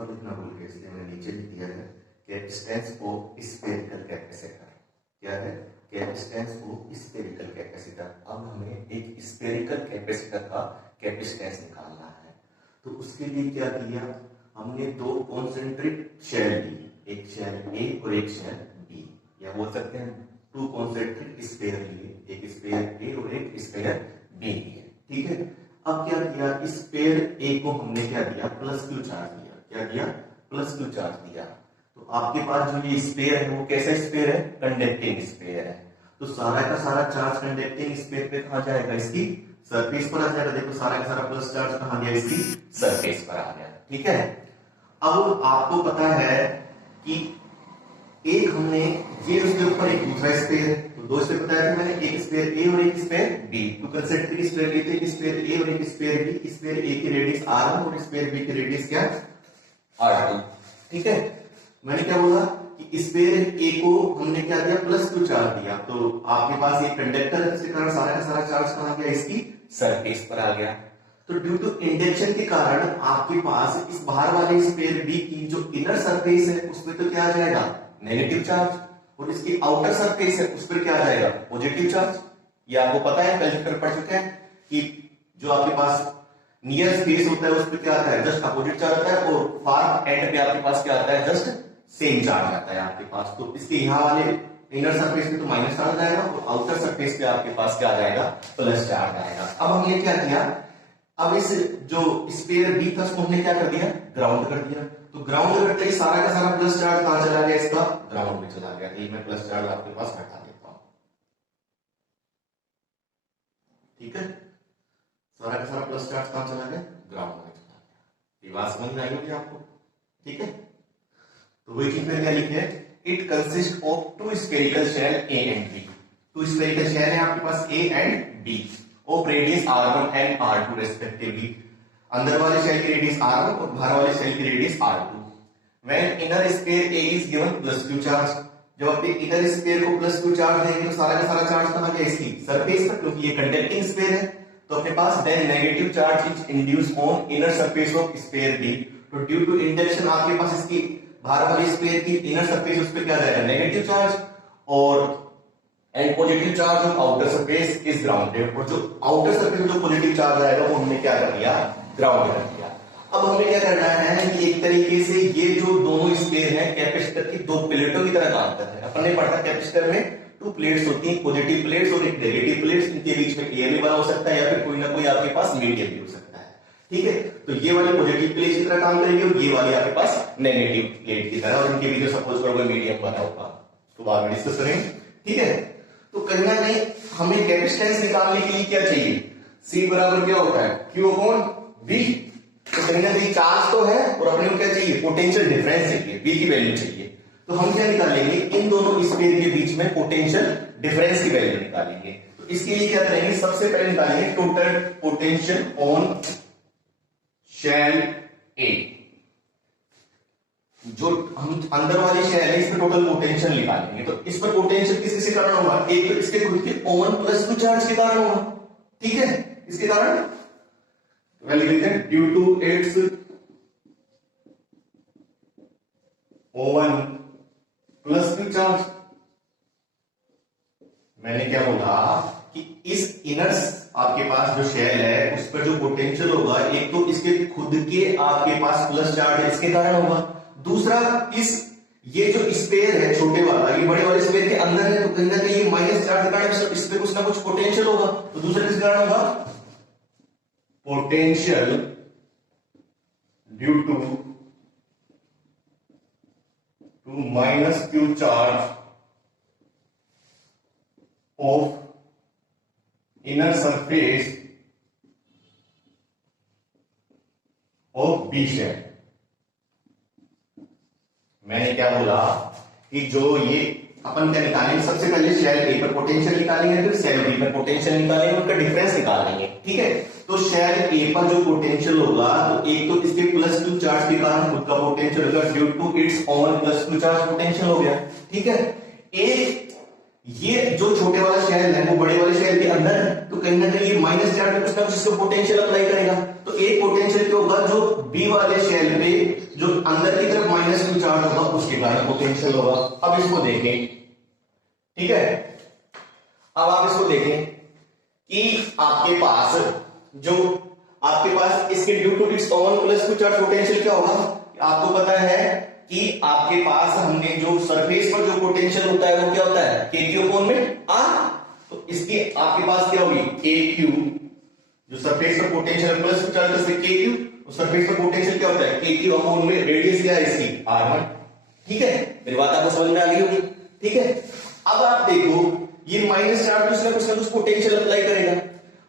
ऊपर लिखना भूल गया इसलिए मैंने नीचे लिख दिया है कैपेसिटेंस ऑफ स्फेरिकल कैपेसिटर। क्या है? Capacitance of spherical capacitor. अब हमें एक स्फेरिकल कैपेसिटर का कैपेसिटेंस निकालना है, तो उसके लिए क्या किया हमने, दो कॉन्सेंट्रिक शेल ली, एक शेल ए और एक शेल बी, या बोल सकते हैं टू कॉन्सेंट्रिक स्फेयर लिए, एक स्फेयर ए और एक स्फेयर बी लिए। ठीक है, अब क्या किया, स्फेयर ए को हमने क्या दिया, प्लस क्यू चार्ज दिया। क्या दिया? प्लस क्यू चार्ज दिया। तो आपके पास जो ये स्फेयर है वो कैसा स्फेयर है? कंडक्टिंग स्फेयर है। तो सारा का सारा चार्ज कंडक्टिंग स्फेयर पे कहां जाएगा? इसकी सरफेस पर आ जाएगा। देखो सारा का सारा प्लस चार्ज कहां गया? इसकी सरफेस पर आ गया। ठीक है, अब आपको पता है कि एक हमने ये उसके ऊपर एक दूसरा स्फेयर है, तो दो स्फेयर बताया था मैंने, एक स्फेयर ए और एक स्फेयर बी। तो कंसेंट्रिक स्फेयर लेते हैं, स्फेयर ए और एक स्फेयर बी। स्फेयर ए की रेडियस r1 और स्फेयर बी की रेडियस क्या? r2। ठीक है, मैंने क्या बोला कि स्फेयर ए को हमने क्या दिया? प्लस क्यू चार्ज दिया। तो आपके पास एक कंडक्टर है जिसके कारण सारा का सारा चार्ज कहां गया? इसकी सरफेस पर आ गया। तो ड्यू टू इंडक्शन के कारण आपके पास इस बाहर वाले स्फेयर बी की जो इनर सरफेस है उसमें तो क्या आ जाएगा? नेगेटिव चार्ज, और इसकी आउटर सरफेस है उस पर क्या आ जाएगा? Positive charge. ये आपको पता है, कल चैप्टर पढ़ चुके हैं कि जो आपके पास नियर स्पेस होता है उस पर क्या आता है? जस्ट अपोजिट चार्ज आता है, और फार एंड पे आपके पास क्या आता है? जस्ट सेम चार्ज आता है आपके पास। तो इसके यहाँ वाले इनर सरफेस पे तो माइनस चार्ज आएगा, और आउटर सरफेस पे आपके पास क्या आ जाएगा? प्लस चार्ज आएगा। अब हमने क्या किया, अब इस जो स्फेयर बी था उसको हमने क्या कर दिया? ग्राउंड कर दिया। तो ग्राउंड करते ही सारा का सारा प्लस चार्ज कहां चला गया? इसका ग्राउंड में चला गया। तो मैं प्लस चार्ज आपके पास हटा देता हूं। ठीक है, सारा का सारा प्लस चार्ज कहां चला गया? ग्राउंड में चला गया। ये बात समझ में आई होगी आपको? ठीक है, तो वही चीज में क्या लिखे? It consist of two spherical shell A and B. Two spherical shell है आपके पास A and B, of radius r1 and r2 respectively. अंदर वाले शेल की रेडियस r1 और बाहर वाले शेल की radius r2। When inner sphere A is given plus q charge, जब अपने इनर स्फीयर को प्लस क्यू चार्ज देंगे तो सारा का सारा चार्ज कहां गया? इसकी सरफेस पर, क्योंकि ये कंडक्टिंग स्फीयर है। तो अपने पास then negative charge is induce on inner surface of sphere B। तो ड्यू टू इंडक्शन आपके पास इसकी बाहर वाली स्फीयर की इनर सरफेस उस पर क्या जाएगा? नेगेटिव चार्ज, और and positive charge on outer surface is grounded. और जो आउटर सरफेस में जो पॉजिटिव चार्ज आएगा वो हमने क्या कर दिया? ग्राउंड कर दिया। अब हमें क्या करना है कि एक तरीके से ये जो दोनों स्फीयर हैं कैपेसिटर की दो प्लेटों की तरह काम करते हैं। अपन ने पढ़ा कैपेसिटर में टू प्लेट्स होती हैं, पॉजिटिव प्लेट्स और एक नेगेटिव प्लेट्स। इनके बीच में एयर भी बना हो सकता है या फिर कोई ना कोई आपके पास मीडियम भी हो सकता है। ठीक है, तो ये वाली पॉजिटिव प्लेट की तरह काम करेंगे और ये वाली आपके पास नेगेटिव प्लेट की तरह, और इनके बीच में सपोज करो मीडियम बना होगा, तो बाद में डिस्कस करेंगे। ठीक है, तो कहीं ना कहीं हमें कैपेसिटेंस निकालने के लिए क्या चाहिए? C बराबर क्या होता है? Q upon V। तो कहीं ना कहीं चार्ज तो है और अपने को क्या चाहिए? पोटेंशियल डिफरेंस चाहिए, V की वैल्यू चाहिए। तो हम क्या निकालेंगे? इन दोनों स्फीयर के बीच में पोटेंशियल डिफरेंस की वैल्यू निकालेंगे। तो इसके लिए क्या करेंगे? सबसे पहले निकालेंगे total potential on shell A। जो हम अंदर वाली शेल है इस पर टोटल पोटेंशियल निकालेंगे। तो इस पर पोटेंशियल किस किसके कारण होगा? एक तो इसके खुद के O1 प्लस क्यू चार्ज के कारण होगा। ठीक है, इसके कारण लिख लेते हैं due to its O1 plus Q charge. मैंने क्या बोला कि इस इनर आपके पास जो शेल है उस पर जो पोटेंशियल होगा, एक तो इसके खुद के आपके पास प्लस चार्ज है इसके कारण होगा, दूसरा इस ये जो स्फीयर है छोटे वाला, ये बड़े वाले स्फीयर के अंदर है, तो कहीं ना कहीं ये माइनस चार्ज के कारण इस पे कुछ ना कुछ पोटेंशियल होगा। तो दूसरा किस कारण होगा? Potential due to minus Q charge of inner surface of B shell. मैंने क्या बोला कि जो ये अपन क्या निकालेंगे? सबसे पहले शेल ए पर पोटेंशियल निकालेंगे, फिर शेल बी पर पोटेंशियल निकालेंगे, उनका डिफरेंस निकालेंगे। ठीक है, तो शेल ए पर जो पोटेंशियल होगा, तो एक तो इसके प्लस क्यू चार्ज के कारण खुद का पोटेंशियल होगा due to its own plus Q charge potential हो गया। ठीक है, एक ये जो छोटे वाला शेल है वो बड़े वाले शेल के अंदर है, तो कहीं ना कहीं ये माइनस चार्ज में कुछ ना कुछ इसको पोटेंशियल अप्लाई करेगा। तो एक पोटेंशियल क्या होगा? जो बी वाले शेल पे जो चार्ज होगा उसके कारण पोटेंशियल होगा। अब इसको देखें, ठीक है, अब आप इसको देखें कि आपके पास इसके due to its own plus कुछ चार्ज पोटेंशियल क्या होगा। आपको पता है कि आपके पास हमने जो सरफेस पर जो पोटेंशियल होता है वो क्या होता है, के क्यू अपॉन में आर। तो इसके आपके पास क्या होगी, के क्यू, जो सरफेस पर पोटेंशियल प्लस कुछ चार्ज से के क्यू, सरफेस पर पोटेंशियल क्या होता है, के क्यू अपॉन में रेडियस क्या है इसकी, r1। ठीक है, मेरी बात आपको समझ में आ गई होगी। ठीक है, अब आप देखो ये माइनस चार्ज उसमें कुछ ना कुछ पोटेंशियल अप्लाई करेगा।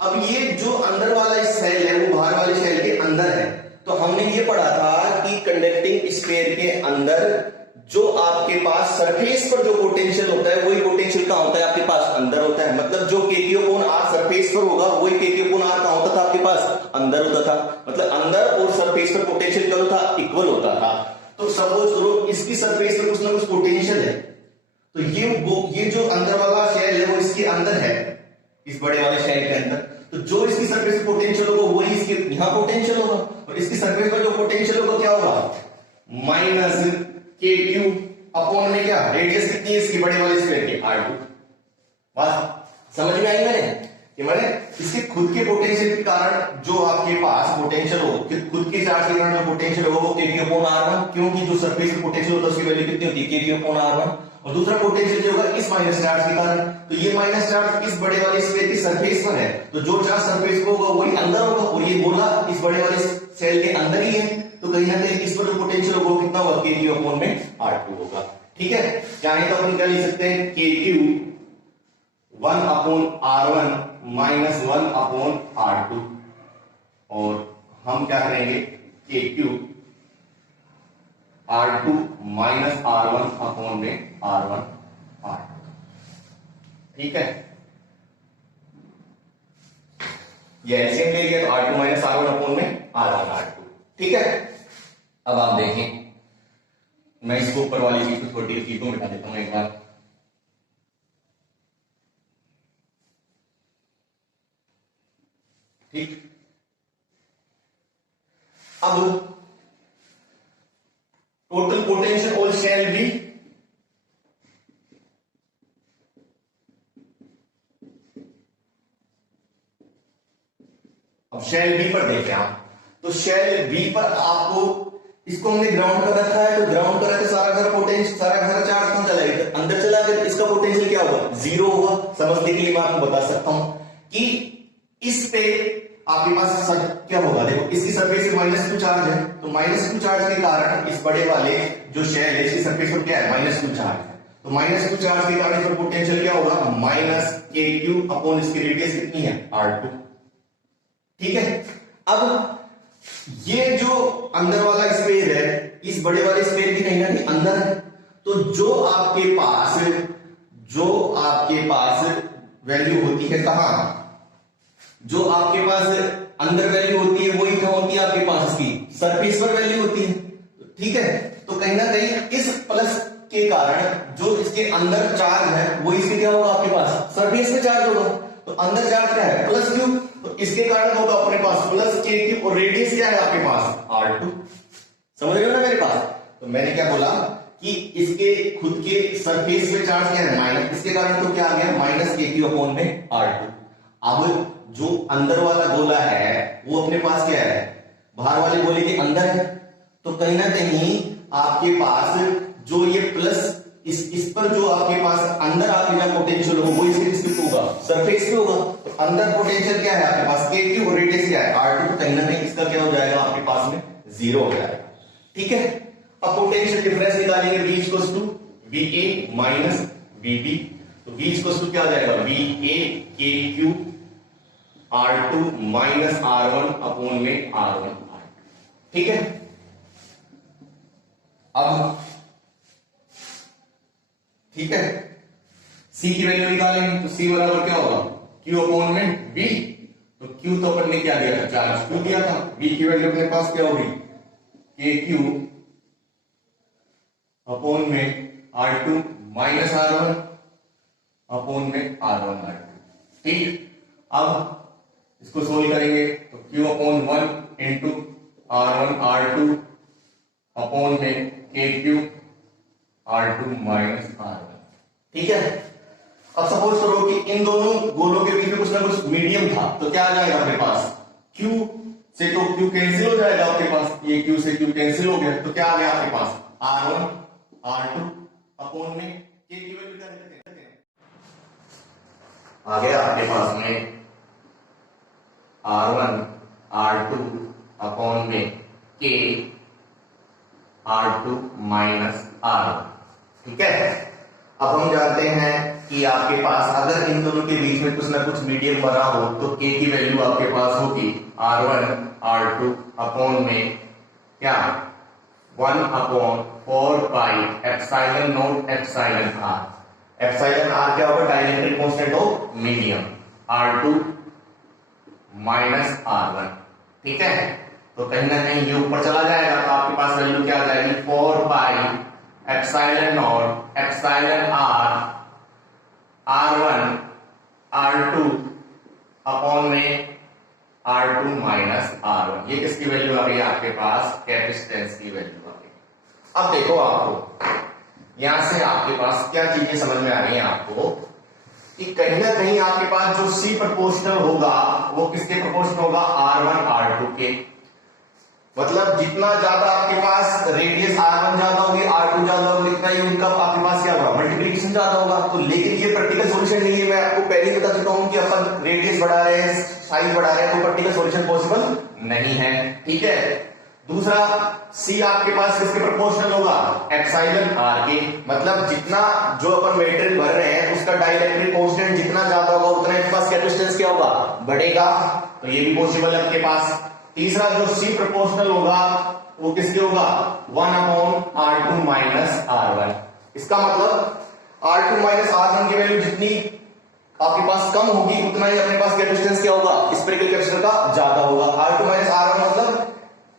अब ये जो अंदर वाला सेल है वो बाहर वाले सेल के अंदर है। तो हमने ये पढ़ा था कि कंडक्टिंग स्फीयर के अंदर जो आपके पास सरफेस पर जो पोटेंशियल होता है वही पोटेंशियल कहां होता है, आपके पास अंदर होता है। मतलब जो के क्यू अपॉन आर सरफेस पर होगा वही के क्यू अपॉन आर कहां होता था, आपके पास अंदर होता था। मतलब अंदर और सरफेस पर पोटेंशियल क्या होता था, इक्वल होता था। तो सपोज करो इसकी सरफेस पर कुछ ना कुछ पोटेंशियल है, तो ये जो अंदर वाला शेल है वो इसके अंदर है, इस बड़े वाले शेल के अंदर। तो जो इसकी सरफेस पर पोटेंशियल होगा वही इसके यहां पोटेंशियल होगा, और इसकी सरफेस पर जो पोटेंशियल होगा क्या होगा, माइनस के क्यू अपॉन में क्या, रेडियस कितनी है इसकी बड़े वाले स्फीयर की, r2। बात समझ में आई मैंने कि मैंने इसके खुद के पोटेंशियल के कारण जो आपके पास पोटेंशियल हो, खुद के चार्ज के कारण जो पोटेंशियल होगा वो के क्यू अपॉन r1, क्योंकि जो सरफेस पे पोटेंशियल होता है उसकी वैल्यू कितनी होती है, के क्यू अपॉन r1। और दूसरा पोटेंशियल जो होगा इस माइनस चार्ज के कारण, तो ये माइनस चार्ज इस बड़े वाले स्फीयर की सरफेस पर है, तो जो चार्ज सरफेस पर होगा वही अंदर होगा, और ये गोला इस बड़े वाले सेल के अंदर ही है। तो कहीं ना कहीं इस पर जो पोटेंशियल होगा वो कितना होगा, के क्यू अपॉन में r2 होगा। ठीक है, चाहे तो अपन क्या लिख सकते हैं, के Q 1 upon r1 minus 1 upon r2, और हम क्या करेंगे, के Q r2 minus r1 upon में r1 r2। ठीक है, ये एलसीएम ले लिया तो r2 माइनस r1 अपॉन में r1 r2। ठीक है, अब आप देखें, मैं इसको ऊपर वाली चीज को छोटी चीज को मिटा देता हूं एक बार। ठीक, अब total potential all shall be अब शेल बी पर देखें आप, तो शेल बी पर आपको इसको हमने ग्राउंड कर रखा है, तो ग्राउंड कर रखा है, सारा पोटेंशियल सारा चार्ज कहां चला गया, अंदर चला गया। इसका पोटेंशियल क्या होगा, जीरो होगा। समझने के लिए मैं आपको बता सकता हूं कि इस पे आपके पास क्या होगा, देखो इसकी सरफेस पे माइनस टू चार्ज है, तो माइनस टू चार्ज के कारण इस बड़े वाले जो शेल है इसकी सरफेस पर क्या है, माइनस टू चार्ज है। तो माइनस टू चार्ज के कारण इसका पोटेंशियल क्या होगा, माइनस के क्यू अपॉन इसकी रेडियस कितनी है, r2। ठीक है, अब ये जो अंदर वाला स्फीयर है इस बड़े वाले स्फीयर के कहीं ना कहीं अंदर है, तो जो आपके पास वैल्यू होती है कहां, जो आपके पास अंदर वैल्यू होती है वही कहां होती है, आपके पास इसकी सरफेस पर वैल्यू होती है। ठीक है, तो कहीं ना कहीं इस प्लस के कारण जो इसके अंदर चार्ज है वो इसके क्या होगा, आपके पास सरफेस पे चार्ज होगा। तो अंदर चार्ज क्या है, प्लस क्यू, तो इसके कारण होगा अपने पास प्लस के क्यू, और रेडियस क्या है आपके पास, r2। समझ रहे हो ना मेरे पास। तो मैंने क्या बोला कि इसके खुद के सरफेस पे चार्ज क्या है, माइनस, इसके कारण तो क्या आ गया, माइनस के क्यू अपॉन में r2। अब जो अंदर वाला गोला है वो अपने पास क्या है, बाहर वाले गोले के अंदर है। तो कहीं ना कहीं आपके पास जो ये प्लस इस पर जो आपके पास अंदर आपके ना पोटेंशियल होगा वो इसके होगा, सरफेस पे होगा। तो अंदर पोटेंशियल क्या है आपके पास, के क्यू, और रेडियस क्या है, r2। तो कहीं ना कहीं इसका क्या हो जाएगा, आपके पास में जीरो हो जाएगा। ठीक है, अब पोटेंशियल डिफरेंस निकालेंगे, V equals to VA minus VB। तो V इक्वल्स टू क्या हो जाएगा, VA के Q r2 minus r1 upon में r1। ठीक है, अब ठीक है, C की वैल्यू निकालेंगे, तो C बराबर क्या होगा, Q अपॉन में B। तो Q तो अपन ने क्या दिया था, चार्ज Q दिया था। B की वैल्यू अपने पास क्या होगी, KQ अपॉन में R2 माइनस R1 अपॉन में R1 R2। ठीक, अब इसको सोल्व करेंगे तो Q upon 1 into R1 R2 upon में KQ R2 माइनस R1। ठीक है, अब सपोज करो कि इन दोनों गोलों के बीच में कुछ ना कुछ मीडियम था, तो क्या आ जाएगा आपके पास, Q से तो Q कैंसिल हो जाएगा आपके पास, ये Q से Q कैंसिल हो गया, तो क्या आ गया आपके पास R1 R2 अपॉन में K की वैल्यू क्या देते हैं, आ गया आपके पास में R1 R2 अपॉन में K R2 माइनस R1। ठीक है, अब हम जानते हैं कि आपके पास अगर इन दोनों के बीच में कुछ ना कुछ मीडियम बना हो तो K की वैल्यू आपके पास होगी R1 R2 अपॉन में क्या 1 upon 4 pi epsilon not epsilon R। Epsilon R क्या होगा, dielectric constant of medium, R2 minus R1। ठीक है, तो कहीं ना कहीं ये ऊपर चला जाएगा, तो आपके पास वैल्यू क्या आ जाएगी 4 pi epsilon not epsilon R R1 R2 upon में R2 माइनस R1। ये किसकी वैल्यू आ गई आपके पास, कैपेसिटेंस की वैल्यू आ गई। अब देखो आपको यहां से आपके पास क्या चीजें समझ में आ रही हैं आपको, कि कहीं ना कहीं आपके पास जो C प्रोपोर्शनल होगा वो किसके प्रोपोर्शनल होगा, R1 R2 के। मतलब जितना ज्यादा आपके पास रेडियस R1 ज्यादा होगी R2 ज्यादा होगी, इतना ही उनका आपके पास क्या होगा, मल्टीप्लिकेशन ज्यादा होगा। तो लेकिन ये प्रैक्टिकल सॉल्यूशन नहीं है, मैं आपको पहले ही बता चुका हूं कि अपन रेडियस बढ़ा रहे हैं, साइज बढ़ा रहे हैं, तो प्रैक्टिकल सॉल्यूशन पॉसिबल नहीं है। ठीक है, दूसरा C आपके पास किसके प्रोपोर्शनल होगा, एप्सिलॉन R के। मतलब जितना जो अपन मटेरियल भर रहे हैं उसका डाइलेक्ट्रिक कांस्टेंट जितना ज्यादा होगा उतना इसके पास कैपेसिटेंस क्या होगा, बढ़ेगा। तो ये भी पॉसिबल है आपके पास। तीसरा जो C प्रोपोर्शनल होगा वो किसके होगा, 1 अपॉन R2 माइनस R1। इसका मतलब R2 माइनस R1 की वैल्यू जितनी आपके पास कम होगी उतना ही अपने पास कैपेसिटेंस क्या होगा, स्फेरिकल कैपेसिटर का ज्यादा होगा। R2 माइनस R1 मतलब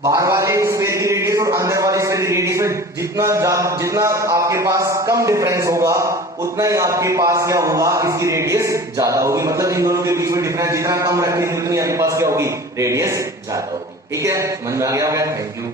बाहर वाले स्फीयर की रेडियस और अंदर वाले स्फीयर की रेडियस में जितना आपके पास कम डिफरेंस होगा उतना ही आपके पास क्या होगा, इसकी रेडियस ज्यादा होगी। मतलब इन दोनों के बीच में डिफरेंस जितना कम रखेंगे उतनी आपके पास क्या होगी, रेडियस ज्यादा होगी। ठीक है, समझ में आ गया होगा, थैंक यू।